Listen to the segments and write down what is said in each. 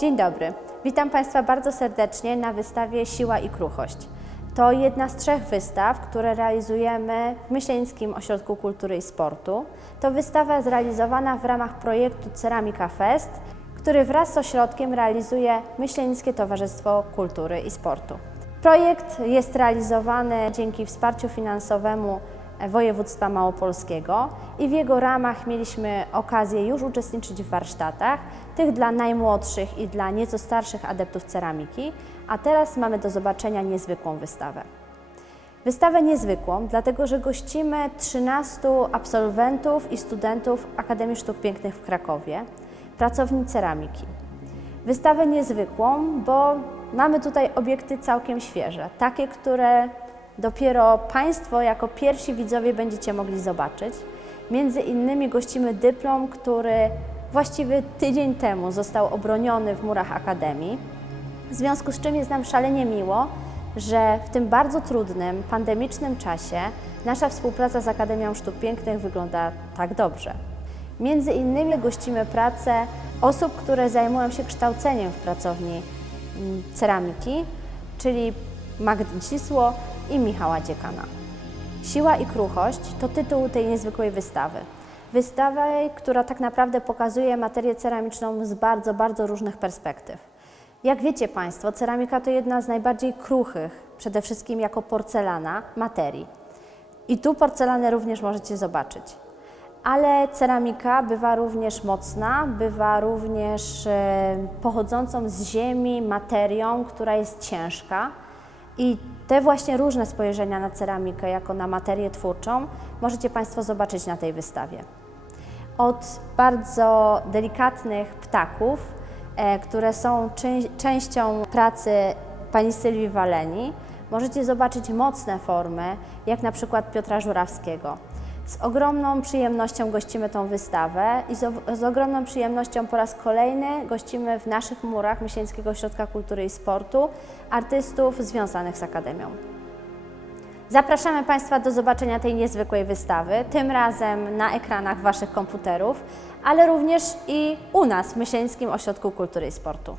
Dzień dobry. Witam Państwa bardzo serdecznie na wystawie Siła i Kruchość. To jedna z trzech wystaw, które realizujemy w Myślenickim Ośrodku Kultury i Sportu. To wystawa zrealizowana w ramach projektu Ceramika Fest, który wraz z ośrodkiem realizuje Myślenickie Towarzystwo Kultury i Sportu. Projekt jest realizowany dzięki wsparciu finansowemu województwa małopolskiego i w jego ramach mieliśmy okazję już uczestniczyć w warsztatach, tych dla najmłodszych i dla nieco starszych adeptów ceramiki, a teraz mamy do zobaczenia niezwykłą wystawę. Wystawę niezwykłą, dlatego że gościmy 13 absolwentów i studentów Akademii Sztuk Pięknych w Krakowie, pracownic ceramiki. Wystawę niezwykłą, bo mamy tutaj obiekty całkiem świeże, takie, które dopiero Państwo jako pierwsi widzowie będziecie mogli zobaczyć. Między innymi gościmy dyplom, który właściwie tydzień temu został obroniony w murach Akademii. W związku z czym jest nam szalenie miło, że w tym bardzo trudnym, pandemicznym czasie nasza współpraca z Akademią Sztuk Pięknych wygląda tak dobrze. Między innymi gościmy pracę osób, które zajmują się kształceniem w pracowni mm, ceramiki, czyli Magdy Cisło i Michała Dziekana. Siła i kruchość to tytuł tej niezwykłej wystawy. Wystawy, która tak naprawdę pokazuje materię ceramiczną z bardzo, bardzo różnych perspektyw. Jak wiecie Państwo, ceramika to jedna z najbardziej kruchych, przede wszystkim jako porcelana, materii. I tu porcelanę również możecie zobaczyć. Ale ceramika bywa również mocna, bywa również e, pochodzącą z ziemi materią, która jest ciężka. I te właśnie różne spojrzenia na ceramikę jako na materię twórczą możecie Państwo zobaczyć na tej wystawie. Od bardzo delikatnych ptaków, e, które są czę- częścią pracy pani Sylwii Waleni, możecie zobaczyć mocne formy, jak na przykład Piotra Żurawskiego. Z ogromną przyjemnością gościmy tą wystawę i z, z ogromną przyjemnością po raz kolejny gościmy w naszych murach Myśleńskiego Ośrodka Kultury i Sportu artystów związanych z Akademią. Zapraszamy Państwa do zobaczenia tej niezwykłej wystawy, tym razem na ekranach Waszych komputerów, ale również i u nas w Myśleńskim Ośrodku Kultury i Sportu.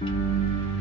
Música